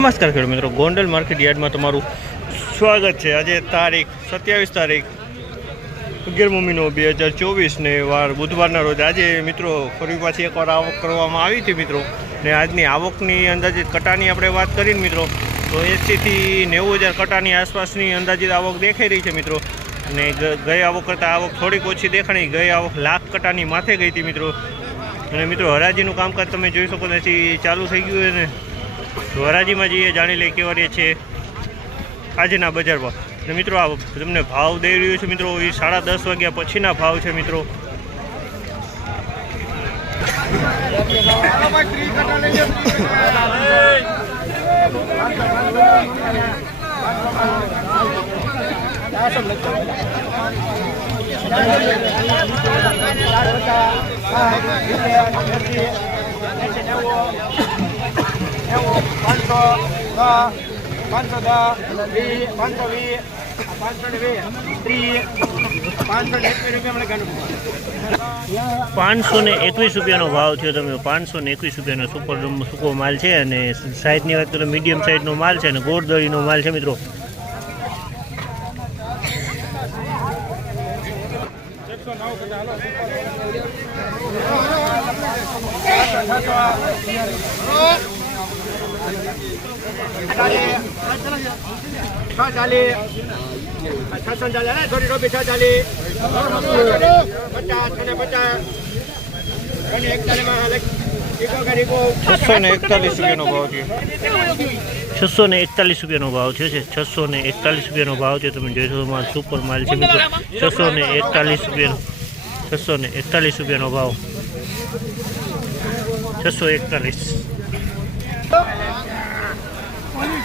નમસ્કાર ખેડૂત મિત્રો, ગોંડલ માર્કેટ યાર્ડમાં તમારું સ્વાગત છે. આજે તારીખ સત્યાવીસ તારીખ અગિયાર મહિનો બે હજાર ચોવીસને વાર બુધવારના રોજ. આજે મિત્રો, ફરી પાછી એકવાર આવક કરવામાં આવી હતી મિત્રો. ને આજની આવકની અંદાજિત કટાની આપણે વાત કરીને મિત્રો, તો એસીથી નેવું હજાર કટાની આસપાસની અંદાજિત આવક દેખાઈ રહી છે મિત્રો. અને ગઈ આવક કરતાં આવક થોડીક ઓછી દેખાણી. ગઈ આવક લાખ કટાની માથે ગઈ હતી મિત્રો. અને મિત્રો, હરાજીનું કામકાજ તમે જોઈ શકો નથી ચાલુ થઈ ગયું ને. તો હરાજીમાં જઈએ જાણી લઈએ કેવા રહે છે આજના બજારમાં. અને મિત્રો, આ તમને ભાવ દઈ રહ્યો છે મિત્રો, એ સાડા દસ વાગ્યા પછીના ભાવ છે મિત્રો. પાંચસો પાંચસો દસ વીસ પાંચસો વીસ પાંચસો ને વીસ ત્રીસ પાંચસો ને એકવીસ રૂપિયા મને ગાંડું પાંચસો રૂપિયાનો ભાવ થયો તમે. પાંચસો ને એકવીસ રૂપિયાનો સુપર સૂકો માલ છે અને સાઈઝની વાત કરો મીડિયમ સાઈઝનો માલ છે અને ગોળદળીનો માલ છે મિત્રો. છ છસો એકતાલીસ રૂપિયાનો ભાવ છે. છસો ને એકતાલીસ રૂપિયાનો ભાવ છે છસો ને એકતાલીસ રૂપિયાનો ભાવ છે. તમે જોઈ શકો સુપર માલ છે, મિત્રો. છસો ને એકતાલીસ રૂપિયાનો, છસો ને એકતાલીસ રૂપિયાનો ભાવ. છસો એકતાલીસ.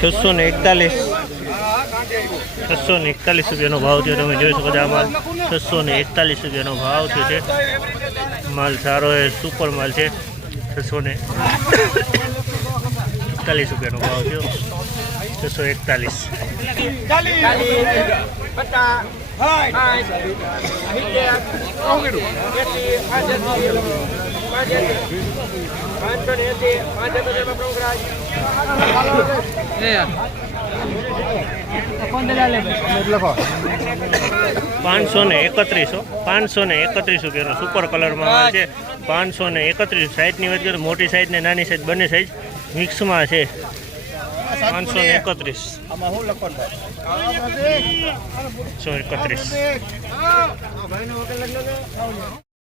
છસો ને એકતાલીસ. છસો ને એકતાલીસ રૂપિયાનો ભાવ થયો. તમે જોઈ શકો છો આ માલ છસો ને એકતાલીસ રૂપિયાનો ભાવ થયો છે. માલ સારો એ સુપર માલ છે. છસો ને એકતાલીસ રૂપિયાનો ભાવ થયો. છસો એકતાલીસ. પાંચસો પાંચસો ને એકત્રીસો, પાંચસો ને એકત્રીસ રૂપિયાનો સુપર કલરમાં છે. પાંચસો ને એકત્રીસ સાઈઝની વાત કરીએ મોટી સાઈઝ ને નાની સાઈઝ બંને સાઈઝ મિક્સમાં છે. પાંચસો ને એકત્રીસ. આમાં શું લખવાનું સો એકત્રીસ.